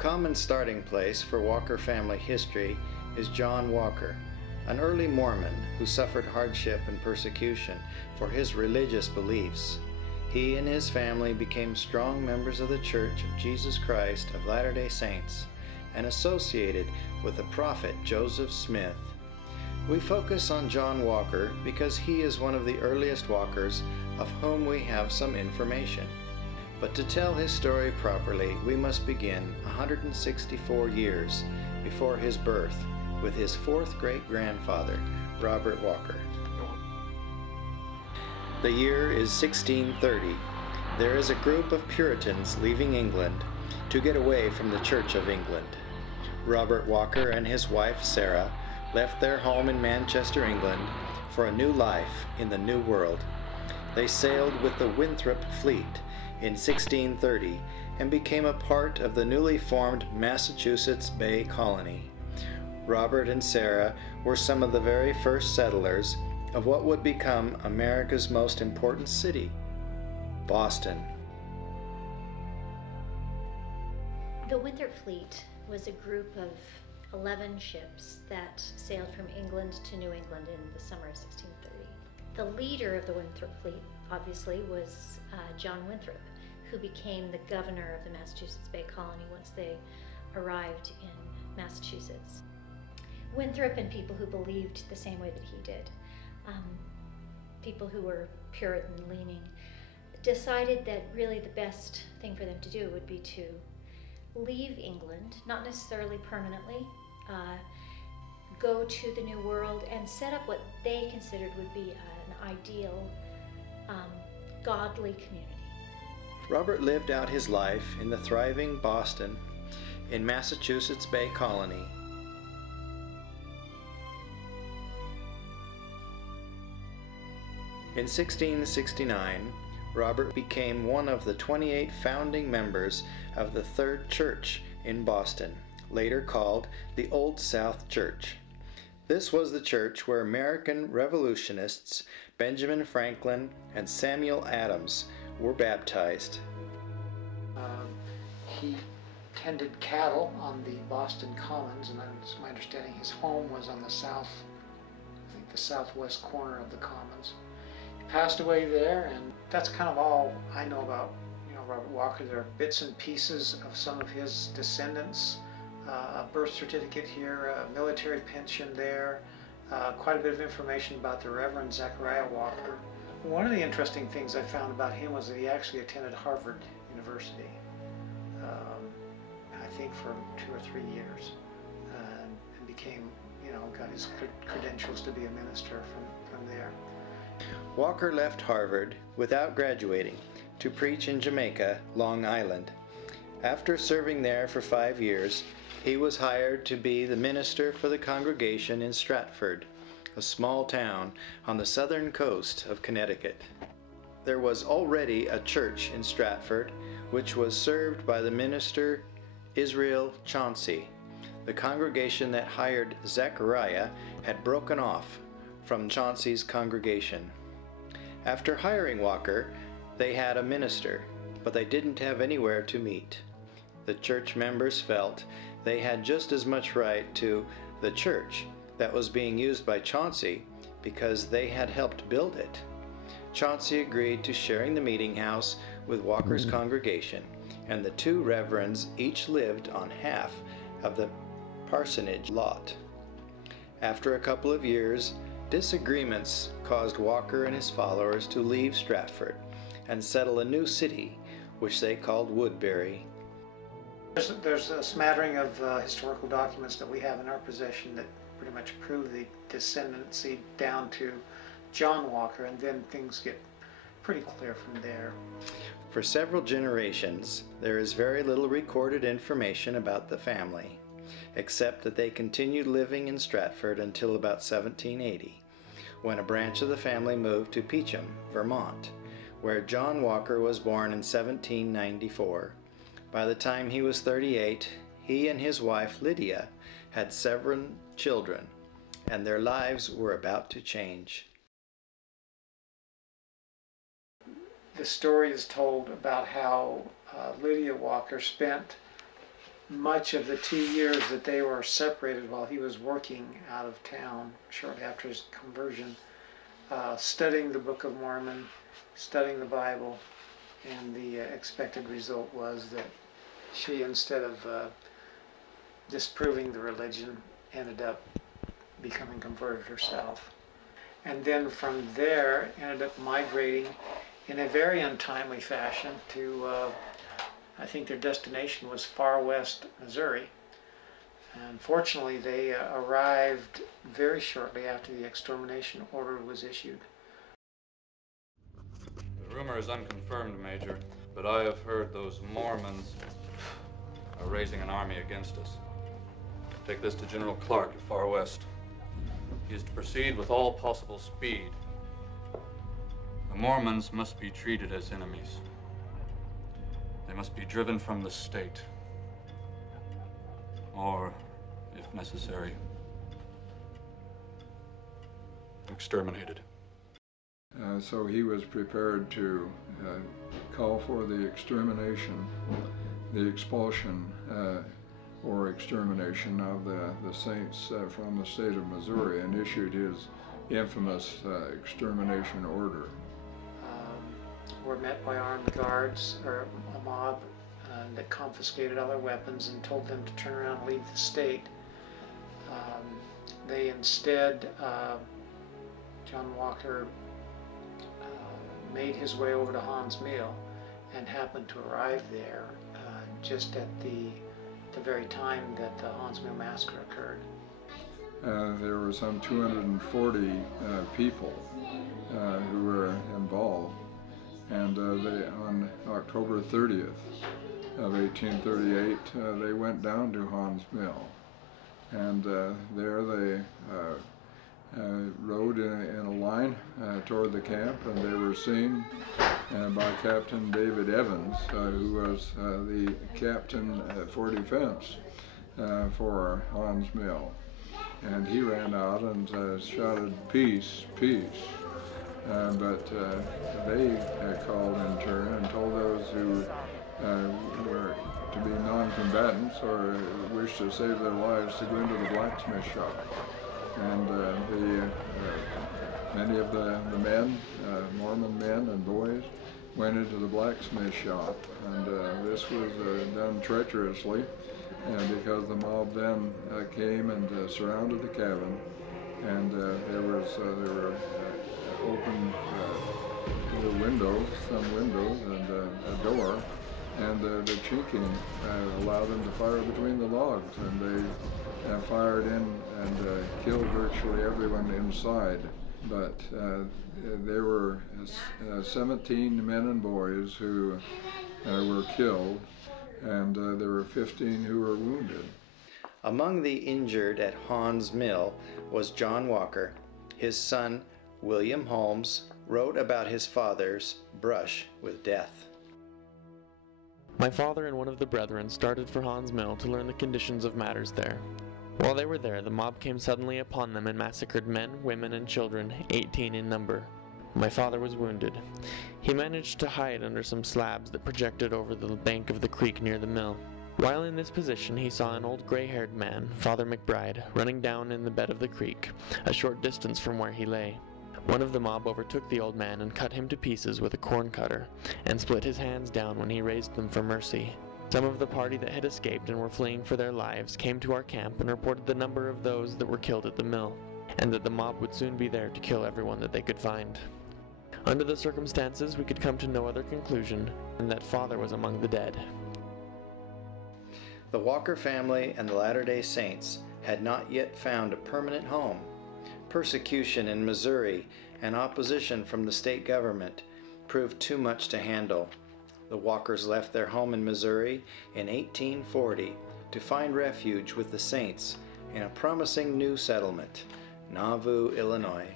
common starting place for Walker family history is John Walker, an early Mormon who suffered hardship and persecution for his religious beliefs. He and his family became strong members of the Church of Jesus Christ of Latter-day Saints and associated with the prophet Joseph Smith. We focus on John Walker because he is one of the earliest Walkers of whom we have some information. But to tell his story properly, we must begin 164 years before his birth with his fourth great-grandfather, Robert Walker. The year is 1630. There is a group of Puritans leaving England to get away from the Church of England. Robert Walker and his wife Sarah left their home in Manchester, England for a new life in the New World. They sailed with the Winthrop fleet in 1630 and became a part of the newly formed Massachusetts Bay Colony. Robert and Sarah were some of the very first settlers of what would become America's most important city, Boston. The Winthrop fleet was a group of 11 ships that sailed from England to New England in the summer of 1630. The leader of the Winthrop fleet, obviously, was John Winthrop, who became the governor of the Massachusetts Bay Colony once they arrived in Massachusetts. Winthrop and people who believed the same way that he did, people who were Puritan leaning, decided that really the best thing for them to do would be to leave England, not necessarily permanently, go to the New World and set up what they considered would be an ideal, godly community. Robert lived out his life in the thriving Boston in Massachusetts Bay Colony. In 1669, Robert became one of the 28 founding members of the Third Church in Boston, later called the Old South Church. This was the church where American revolutionists Benjamin Franklin and Samuel Adams were baptized. He tended cattle on the Boston Commons, and it's my understanding his home was on the the southwest corner of the Commons. Passed away there, and that's kind of all I know about Robert Walker. There are bits and pieces of some of his descendants, a birth certificate here, a military pension there, quite a bit of information about the Reverend Zechariah Walker. One of the interesting things I found about him was that he actually attended Harvard University, I think for 2 or 3 years, and became, got his credentials to be a minister from there. Walker left Harvard without graduating to preach in Jamaica, Long Island. After serving there for 5 years, he was hired to be the minister for the congregation in Stratford, a small town on the southern coast of Connecticut. There was already a church in Stratford, which was served by the minister Israel Chauncey. The congregation that hired Zechariah had broken off from Chauncey's congregation. After hiring Walker, they had a minister, but they didn't have anywhere to meet. The church members felt they had just as much right to the church that was being used by Chauncey because they had helped build it. Chauncey agreed to sharing the meeting house with Walker's congregation, and the two reverends each lived on half of the parsonage lot. After a couple of years, disagreements caused Walker and his followers to leave Stratford and settle a new city, which they called Woodbury. There's a smattering of historical documents that we have in our possession that pretty much prove the descendancy down to John Walker, and then things get pretty clear from there. For several generations, there is very little recorded information about the family, except that they continued living in Stratford until about 1780, when a branch of the family moved to Peacham, Vermont, where John Walker was born in 1794. By the time he was 38, he and his wife Lydia had 7 children, and their lives were about to change. The story is told about how Lydia Walker spent much of the 2 years that they were separated while he was working out of town shortly after his conversion, studying the Book of Mormon, studying the Bible, and the expected result was that she, instead of disproving the religion, ended up becoming converted herself. And then from there ended up migrating in a very untimely fashion to, I think their destination was far west Missouri. And fortunately they arrived very shortly after the extermination order was issued. The rumor is unconfirmed, Major, but I have heard those Mormons are raising an army against us. Take this to General Clark at Far West. He is to proceed with all possible speed. The Mormons must be treated as enemies. They must be driven from the state. Or, if necessary, exterminated. So he was prepared to call for the extermination, the expulsion or extermination of the saints from the state of Missouri, and issued his infamous extermination order. Were met by armed guards, or a mob, that confiscated all their weapons and told them to turn around and leave the state. They instead, John Walker made his way over to Haun's Mill and happened to arrive there just at the very time that the Haun's Mill massacre occurred. There were some 240 people who were involved, and on October 30th of 1838, they went down to Haun's Mill, and there they rode in a line toward the camp, and they were seen by Captain David Evans, who was the captain for defense for Haun's Mill. And he ran out and shouted, "Peace, peace." But they called in turn and told those who were to be non-combatants or wished to save their lives to go into the blacksmith shop. And many of the men, Mormon men and boys, went into the blacksmith shop, and this was done treacherously, because the mob then came and surrounded the cabin, and there were open windows, some windows, and a door, and the chinking allowed them to fire between the logs, and they fired in and killed virtually everyone inside. But there were 17 men and boys who were killed, and there were 15 who were wounded. Among the injured at Haun's Mill was John Walker. His son, William Holmes, wrote about his father's brush with death. My father and one of the brethren started for Haun's Mill to learn the conditions of matters there. While they were there, the mob came suddenly upon them and massacred men, women, and children, 18 in number. My father was wounded. He managed to hide under some slabs that projected over the bank of the creek near the mill. While in this position, he saw an old gray-haired man, Father McBride, running down in the bed of the creek, a short distance from where he lay. One of the mob overtook the old man and cut him to pieces with a corn cutter, and split his hands down when he raised them for mercy. Some of the party that had escaped and were fleeing for their lives came to our camp and reported the number of those that were killed at the mill, and that the mob would soon be there to kill everyone that they could find. Under the circumstances, we could come to no other conclusion than that Father was among the dead. The Walker family and the Latter-day Saints had not yet found a permanent home. Persecution in Missouri and opposition from the state government proved too much to handle. The Walkers left their home in Missouri in 1840 to find refuge with the Saints in a promising new settlement, Nauvoo, Illinois.